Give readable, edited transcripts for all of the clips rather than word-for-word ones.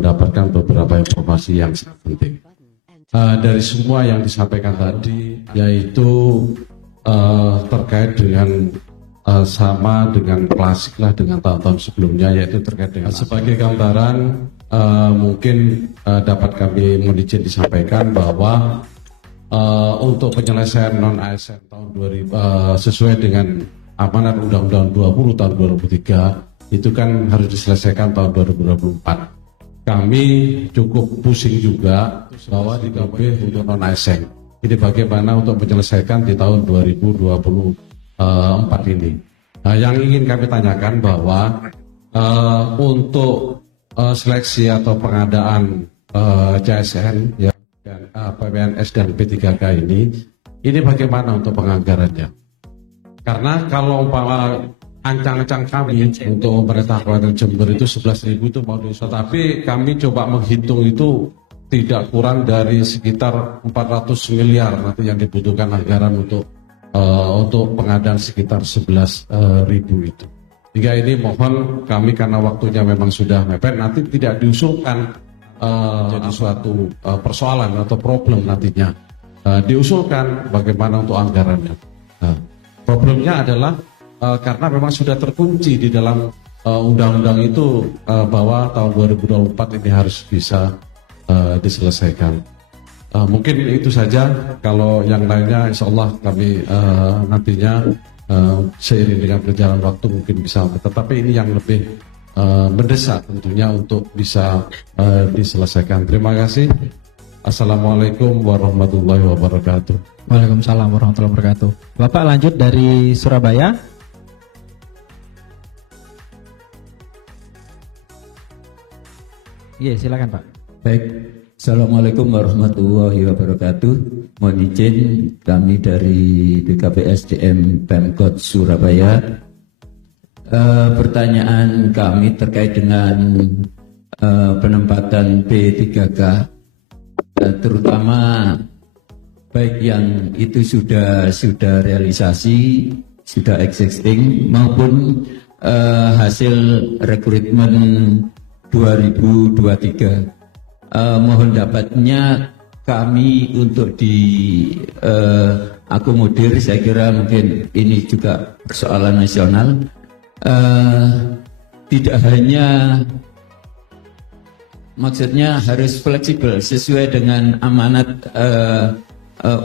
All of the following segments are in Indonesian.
mendapatkan beberapa informasi yang sangat penting. Dari semua yang disampaikan tadi, yaitu terkait dengan sama dengan klasik lah dengan tahun-tahun sebelumnya, yaitu terkait dengan sebagai gambaran mungkin dapat kami mohon izin disampaikan bahwa untuk penyelesaian non ASN tahun 2000 sesuai dengan amanat Undang-Undang 20 tahun 2003 itu kan harus diselesaikan tahun 2024. Kami cukup pusing juga bahwa digabung untuk non ASN. Ini bagaimana untuk menyelesaikan di tahun 2024 ini. Nah, yang ingin kami tanyakan bahwa untuk seleksi atau pengadaan CSN ya, dan PPNS dan P3K ini bagaimana untuk penganggarannya? Karena kalau umpama ancang-ancang kami untuk pemerintah Kabupaten Jember itu 11.000 itu mau diusaha, tapi kami coba menghitung itu tidak kurang dari sekitar 400 miliar nanti yang dibutuhkan anggaran untuk pengadaan sekitar 11.000 itu. Hingga ini mohon kami karena waktunya memang sudah mepet, nanti tidak diusulkan jadi suatu persoalan atau problem nantinya. Diusulkan bagaimana untuk anggarannya. Problemnya adalah karena memang sudah terkunci di dalam undang-undang itu bahwa tahun 2024 ini harus bisa diselesaikan. Mungkin itu saja. Kalau yang lainnya insya Allah kami nantinya seiring dengan berjalan waktu mungkin bisa, tetapi ini yang lebih mendesak tentunya untuk bisa diselesaikan. Terima kasih. Assalamualaikum warahmatullahi wabarakatuh. Waalaikumsalam warahmatullahi wabarakatuh. Bapak lanjut dari Surabaya. Iya, silakan Pak. Baik. Assalamualaikum warahmatullahi wabarakatuh. Mohon izin kami dari BKPSDM Pemkot Surabaya. Pertanyaan kami terkait dengan penempatan P3K, terutama baik yang itu sudah realisasi, sudah existing maupun hasil rekrutmen 2023. Mohon dapatnya kami untuk diakomodir. Saya kira mungkin ini juga persoalan nasional. Tidak hanya maksudnya harus fleksibel sesuai dengan amanat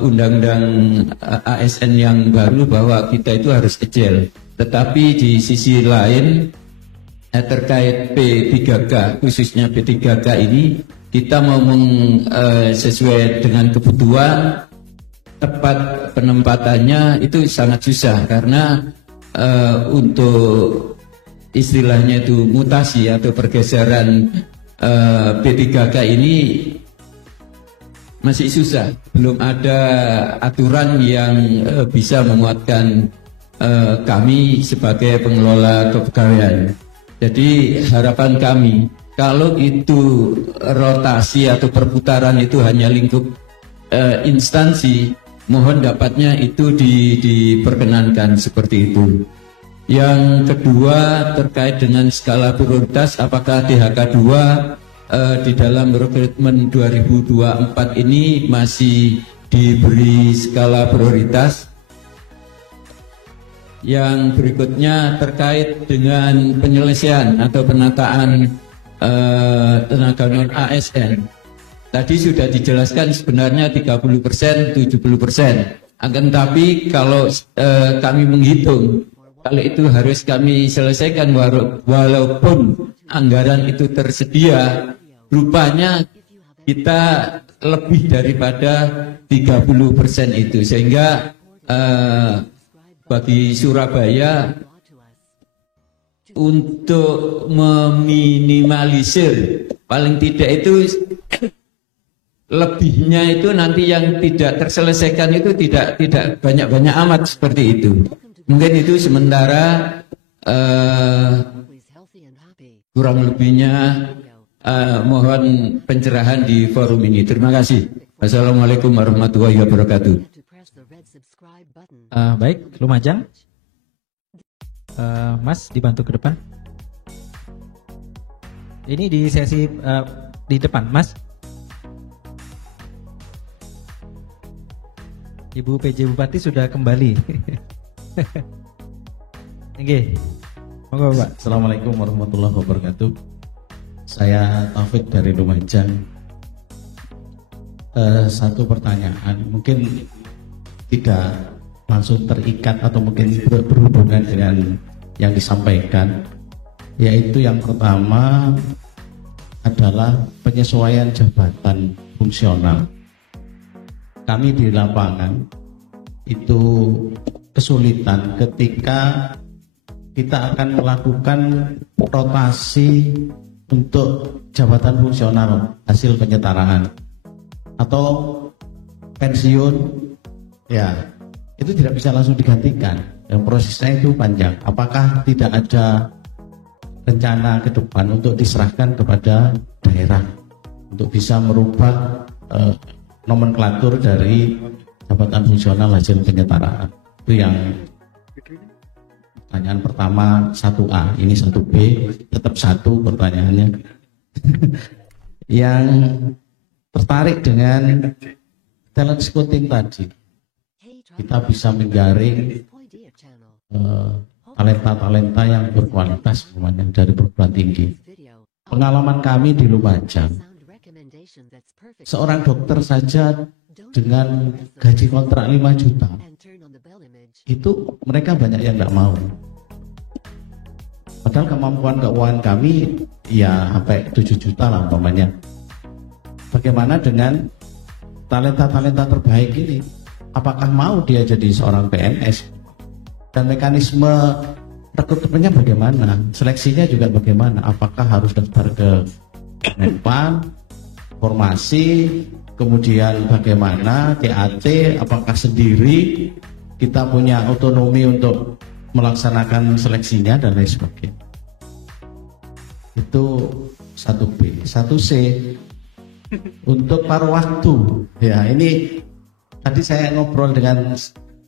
undang-undang ASN yang baru bahwa kita itu harus agile. Tetapi di sisi lain terkait P3K, khususnya P3K ini kita mau sesuai dengan kebutuhan, tepat penempatannya itu sangat susah karena untuk istilahnya itu mutasi atau pergeseran P3K ini masih susah. Belum ada aturan yang bisa memuatkan kami sebagai pengelola kepegawaian. Jadi harapan kami, kalau itu rotasi atau perputaran itu hanya lingkup instansi, mohon dapatnya itu diperkenankan seperti itu. Yang kedua terkait dengan skala prioritas, apakah THK 2 di dalam rekrutmen 2024 ini masih diberi skala prioritas? Yang berikutnya terkait dengan penyelesaian atau penataan tenaga non ASN. Tadi sudah dijelaskan sebenarnya 30%, 70%. Akan tapi kalau kami menghitung, kalau itu harus kami selesaikan walaupun anggaran itu tersedia, rupanya kita lebih daripada 30% itu. Sehingga bagi Surabaya untuk meminimalisir paling tidak itu lebihnya itu nanti yang tidak terselesaikan itu tidak banyak-banyak amat seperti itu. Mungkin itu sementara kurang lebihnya mohon pencerahan di forum ini. Terima kasih. Wassalamualaikum warahmatullahi wabarakatuh. Baik, Lumajang. Mas dibantu ke depan. Ini di sesi di depan, Mas. Ibu PJ Bupati sudah kembali. Oke. Monggo, Pak. Assalamualaikum warahmatullahi wabarakatuh. Saya Taufik dari Lumajang. Satu pertanyaan, mungkin tidak langsung terikat atau mungkin berhubungan dengan yang disampaikan, yaitu yang pertama adalah penyesuaian jabatan fungsional. Kami di lapangan itu kesulitan ketika kita akan melakukan rotasi untuk jabatan fungsional hasil penyetaraan atau pensiun, ya itu tidak bisa langsung digantikan. Yang prosesnya itu panjang. Apakah tidak ada rencana ke depan untuk diserahkan kepada daerah untuk bisa merubah nomenklatur dari jabatan fungsional hasil penyetaraan? Itu yang pertanyaan pertama 1A. Ini 1B tetap 1 pertanyaannya. Yang tertarik dengan talent scouting tadi, kita bisa menggaring talenta-talenta yang berkualitas dari perguruan tinggi. Pengalaman kami di Lumajang, seorang dokter saja dengan gaji kontrak 5 juta, itu mereka banyak yang tidak mau. Padahal kemampuan keuangan kami ya sampai 7 juta lah umpamanya. Bagaimana dengan talenta-talenta terbaik ini? Apakah mau dia jadi seorang PNS? Dan mekanisme rekrutmennya bagaimana? Seleksinya juga bagaimana? Apakah harus daftar ke Menpan, formasi, kemudian bagaimana TAT? Apakah sendiri kita punya otonomi untuk melaksanakan seleksinya dan lain sebagainya? Itu 1B. 1C untuk paruh waktu. Ya, ini tadi saya ngobrol dengan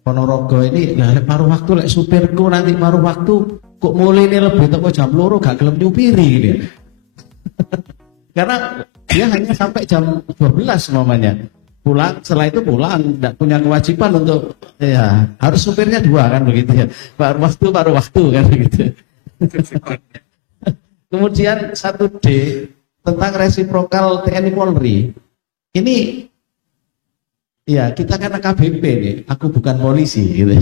Ponorogo ini, lah paruh waktu lek supirku nanti paruh waktu kok mulai ini lebih teko jam 2 gak gelem nyupiri gitu. Karena dia hanya sampai jam 12 namanya. Pulang, setelah itu pulang, tidak punya kewajiban untuk ya harus supirnya 2 kan begitu ya. Paruh waktu kan begitu. Kemudian 1D tentang resiprokal TNI Polri. Ini ya kita kan AKBP nih, aku bukan polisi gitu.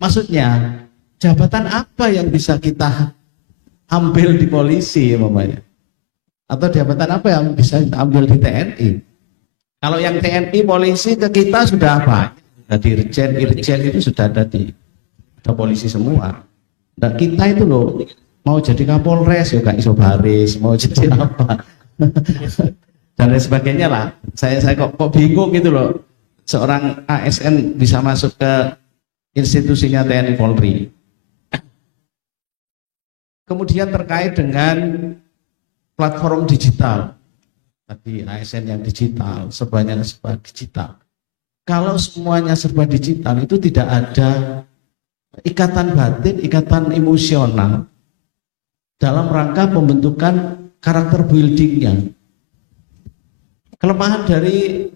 Maksudnya jabatan apa yang bisa kita ambil di polisi namanya? Atau jabatan apa yang bisa kita ambil di TNI? Kalau yang TNI polisi ke kita sudah apa? Dari Irjen itu sudah ada polisi semua. Dan kita itu loh mau jadi Kapolres ya gak iso baris, mau jadi apa dan lain sebagainya lah. Saya kok bingung gitu loh, seorang ASN bisa masuk ke institusinya TNI Polri. Kemudian terkait dengan platform digital tadi, ASN yang digital, semuanya serba digital. Kalau semuanya serba digital itu tidak ada ikatan batin, ikatan emosional dalam rangka pembentukan karakter buildingnya. Kelemahan dari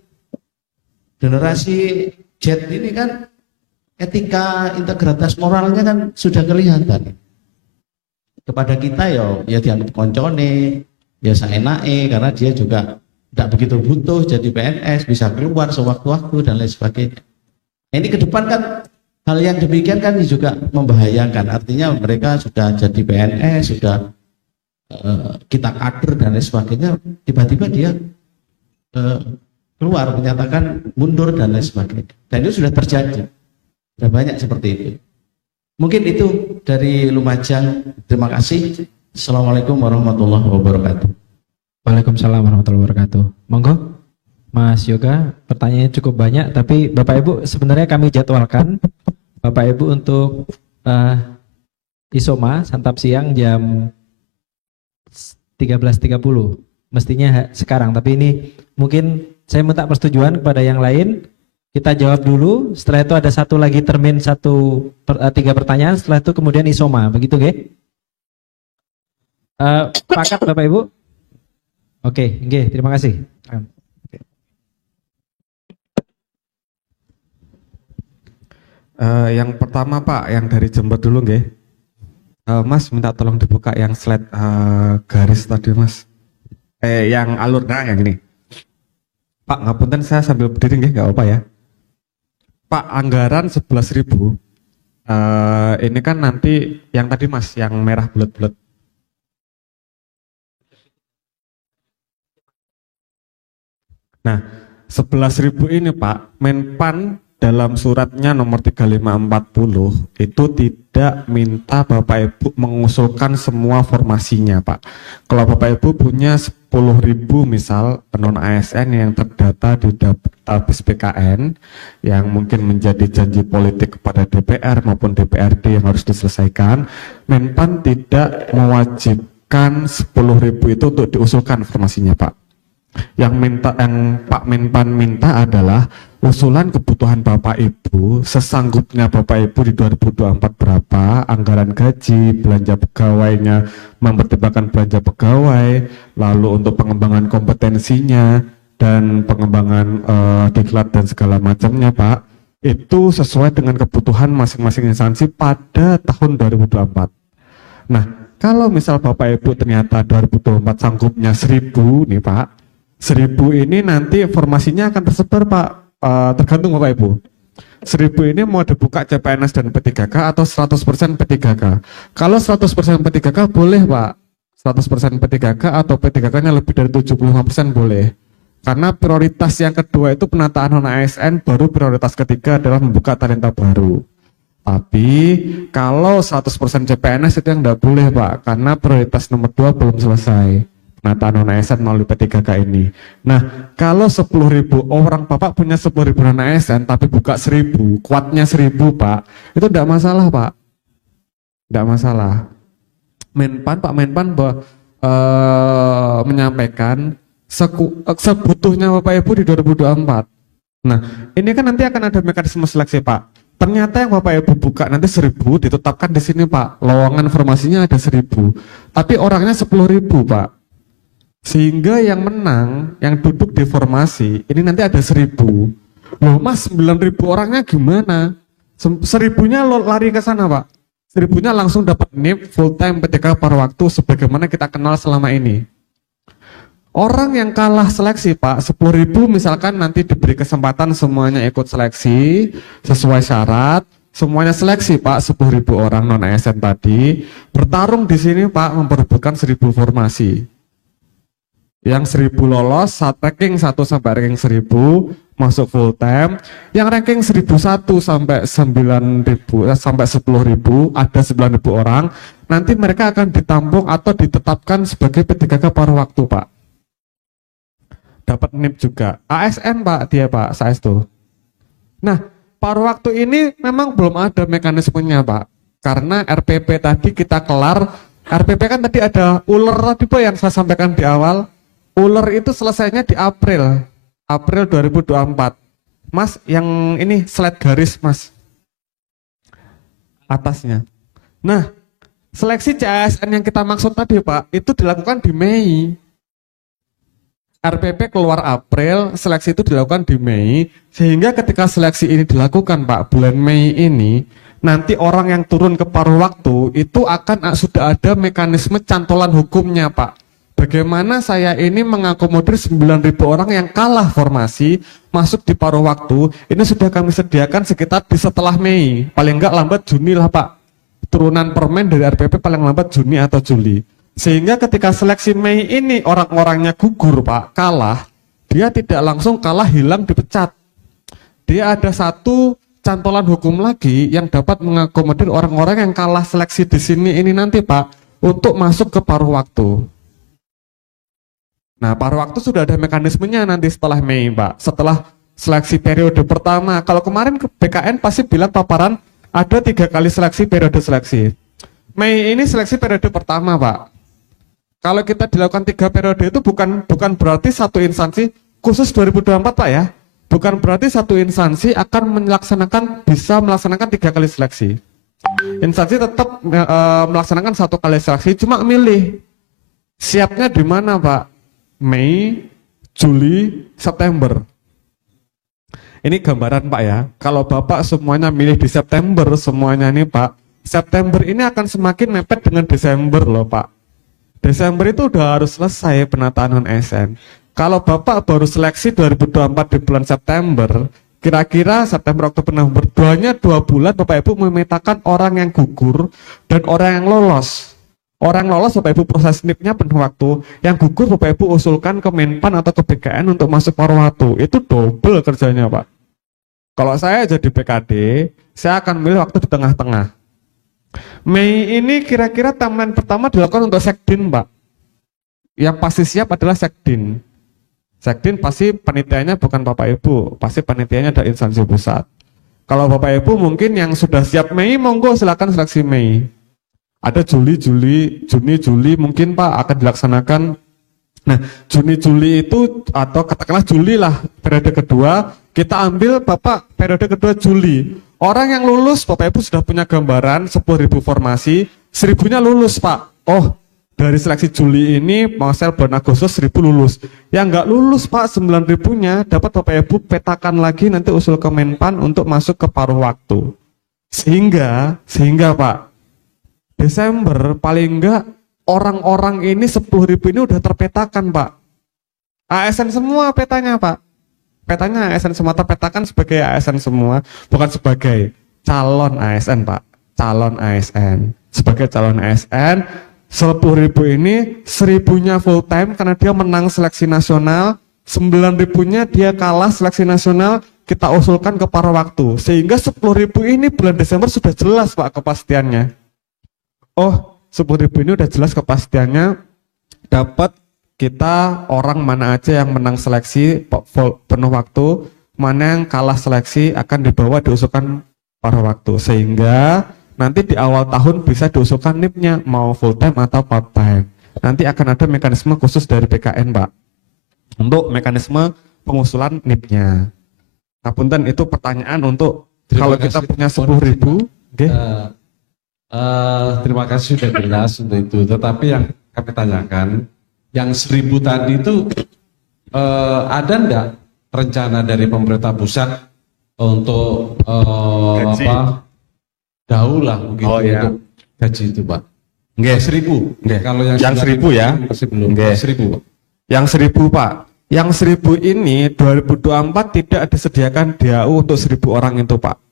generasi Z ini kan etika integritas moralnya kan sudah kelihatan. Kepada kita ya dianggap koncone, ya saenake, karena dia juga tidak begitu butuh jadi PNS, bisa keluar sewaktu-waktu dan lain sebagainya. Ini ke depan kan hal yang demikian kan juga membahayakan. Artinya mereka sudah jadi PNS, sudah kita kader dan lain sebagainya, tiba-tiba dia keluar menyatakan mundur dan lain sebagainya. Dan itu sudah terjadi, sudah banyak seperti itu. Mungkin itu dari Lumajang. Terima kasih. Assalamualaikum warahmatullahi wabarakatuh. Waalaikumsalam warahmatullahi wabarakatuh. Monggo, Mas Yoga, pertanyaannya cukup banyak, tapi Bapak Ibu sebenarnya kami jadwalkan Bapak Ibu untuk Isoma santap siang jam 13.30. Mestinya sekarang, tapi ini mungkin saya minta persetujuan kepada yang lain. Kita jawab dulu, setelah itu ada satu lagi termin 3 pertanyaan, setelah itu kemudian Isoma, begitu, Ge? Sepakat Bapak Ibu? Oke, nggih, terima kasih. Yang pertama Pak, yang dari Jember dulu nggih. Mas minta tolong dibuka yang slide garis tadi Mas. Yang alur, nah yang ini. Pak, ngapunten saya sambil berdiri nggih, nggak apa ya. Pak, anggaran 11.000. Ini kan nanti yang tadi Mas, yang merah bulat-bulat. Nah, 11.000 ini Pak, Menpan dalam suratnya nomor 3540 itu tidak minta Bapak Ibu mengusulkan semua formasinya Pak. Kalau Bapak Ibu punya 10.000 misal non ASN yang terdata di database BKN yang mungkin menjadi janji politik kepada DPR maupun DPRD yang harus diselesaikan, Menpan tidak mewajibkan 10.000 itu untuk diusulkan formasinya Pak. Yang Pak Menpan minta adalah usulan kebutuhan Bapak Ibu, sesanggupnya Bapak Ibu di 2024 berapa, anggaran gaji, belanja pegawainya, mempertimbangkan belanja pegawai, lalu untuk pengembangan kompetensinya, dan pengembangan diklat dan segala macamnya Pak, itu sesuai dengan kebutuhan masing-masing instansi pada tahun 2024. Nah, kalau misal Bapak Ibu ternyata 2024 sanggupnya 1.000 nih Pak, 1.000 ini nanti informasinya akan tersebar Pak, tergantung Bapak Ibu. 1.000 ini mau dibuka CPNS dan P3K atau 100% P3K. Kalau 100% P3K boleh Pak, 100% P3K atau P3K-nya lebih dari 75% boleh. Karena prioritas yang kedua itu penataan non ASN, baru prioritas ketiga adalah membuka talenta baru. Tapi kalau 100% CPNS itu yang tidak boleh Pak, karena prioritas nomor 2 belum selesai. Penataan non ASN melalui P3K ini. Nah, kalau 10.000 orang Bapak punya 10.000 non ASN tapi buka 1.000, kuatnya 1.000 Pak, itu tidak masalah Pak. Tidak masalah. Pak Menpan menyampaikan sebutuhnya Bapak Ibu di 2024. Nah, ini kan nanti akan ada mekanisme seleksi Pak. Ternyata yang Bapak Ibu buka nanti 1.000 ditetapkan di sini Pak. Lowongan formasinya ada 1.000. Tapi orangnya 10.000 Pak. Sehingga yang menang, yang duduk di formasi, ini nanti ada 1.000. Loh Mas, 9.000 orangnya gimana? 1.000-nya lari ke sana Pak. 1.000-nya langsung dapat NIP full time P3K paruh waktu sebagaimana kita kenal selama ini. Orang yang kalah seleksi Pak, 10.000 misalkan nanti diberi kesempatan semuanya ikut seleksi sesuai syarat, semuanya seleksi Pak, 10.000 orang non ASN tadi bertarung di sini Pak, memperebutkan 1.000 formasi. Yang 1.000 lolos, ranking 1 sampai ranking 1.000 masuk full time. Yang ranking 1.001 sampai 9.000 sampai 10.000 ada 9.000 orang. Nanti mereka akan ditampung atau ditetapkan sebagai P3K paruh waktu Pak. Dapat NIP juga. ASN Pak dia Pak, saestu. Nah, paruh waktu ini memang belum ada mekanismenya Pak. Karena RPP tadi kita kelar. RPP kan tadi ada uler tadi Pak yang saya sampaikan di awal. Uler itu selesainya di April 2024. Mas, yang ini slide garis Mas atasnya. Nah, seleksi CASN yang kita maksud tadi Pak, itu dilakukan di Mei. RPP keluar April, seleksi itu dilakukan di Mei, sehingga ketika seleksi ini dilakukan Pak, bulan Mei ini, nanti orang yang turun ke paruh waktu itu akan sudah ada mekanisme cantolan hukumnya Pak. Bagaimana saya ini mengakomodir 9.000 orang yang kalah formasi masuk di paruh waktu, ini sudah kami sediakan sekitar di setelah Mei, paling enggak lambat Juni lah Pak. Turunan permen dari RPP paling lambat Juni atau Juli. Sehingga ketika seleksi Mei ini orang-orangnya gugur Pak, kalah, dia tidak langsung kalah hilang dipecat. Dia ada satu cantolan hukum lagi yang dapat mengakomodir orang-orang yang kalah seleksi di sini ini nanti Pak, untuk masuk ke paruh waktu. Nah, paruh waktu sudah ada mekanismenya nanti setelah Mei, Pak. Setelah seleksi periode pertama. Kalau kemarin BKN pasti bilang paparan ada 3 kali seleksi periode seleksi. Mei ini seleksi periode pertama, Pak. Kalau kita dilakukan 3 periode itu bukan berarti satu instansi khusus 2024, Pak ya. Bukan berarti satu instansi akan bisa melaksanakan 3 kali seleksi. Instansi tetap melaksanakan 1 kali seleksi, cuma milih Siapnya di mana Pak? Mei, Juli, September. Ini gambaran Pak ya. Kalau Bapak semuanya milih di September semuanya nih Pak, September ini akan semakin mepet dengan Desember loh Pak. Desember itu udah harus selesai penataan ASN. Kalau Bapak baru seleksi 2024 di bulan September, kira-kira September, Oktober, November, 2 bulan Bapak Ibu memetakan orang yang gugur dan orang yang lolos. Orang lolos Bapak Ibu proses NIP-nya penuh waktu, yang gugur Bapak Ibu usulkan ke Menpan atau ke BKN untuk masuk paruh waktu. Itu double kerjanya Pak. Kalau saya jadi BKD, saya akan milih waktu di tengah-tengah. Mei ini kira-kira timeline pertama dilakukan untuk Sekdin Pak. Yang pasti siap adalah Sekdin. Sekdin pasti panitianya bukan Bapak Ibu, pasti panitianya ada instansi pusat. Kalau Bapak Ibu mungkin yang sudah siap Mei, monggo silakan seleksi Mei. Ada Juni, Juli mungkin Pak akan dilaksanakan. Nah, Juni, Juli itu atau katakanlah Juli lah periode kedua, kita ambil Bapak periode kedua Juli. Orang yang lulus Bapak Ibu sudah punya gambaran 10.000 formasi, 1.000-nya lulus Pak. Oh, dari seleksi Juli ini, Marcel bulan Agustus 1.000 lulus. Yang nggak lulus Pak, 9.000-nya dapat Bapak Ibu petakan lagi nanti usul ke Menpan untuk masuk ke paruh waktu. Sehingga Pak, Desember paling nggak orang-orang ini 10.000 ini udah terpetakan Pak. ASN semua petanya Pak. Petanya ASN semua terpetakan sebagai ASN semua, bukan sebagai calon ASN Pak. Calon ASN. Sebagai calon ASN, 10.000 ini 1.000-nya full time karena dia menang seleksi nasional, 9.000-nya dia kalah seleksi nasional, kita usulkan ke paruh waktu. Sehingga 10.000 ini bulan Desember sudah jelas Pak kepastiannya. Oh, 10.000 ini udah jelas kepastiannya, dapat kita orang mana aja yang menang seleksi penuh waktu, mana yang kalah seleksi akan dibawa diusulkan paruh waktu. Sehingga nanti di awal tahun bisa diusulkan NIP-nya mau full time atau part time. Nanti akan ada mekanisme khusus dari BKN Pak untuk mekanisme pengusulan NIP-nya. Nah, punten itu pertanyaan untuk kalau kita punya 10.000, okay. Terima kasih sudah jelas untuk itu. Tetapi yang kami tanyakan, yang 1.000 tadi itu ada enggak rencana dari pemerintah pusat untuk dahulu lah mungkin untuk gaji itu Pak. Nggih, 1.000. Kalau yang 1.000 ya. Masih belum. 1.000 Pak. Yang 1.000 Pak. Yang 1.000 ini 2024 tidak disediakan DAU untuk 1.000 orang itu Pak.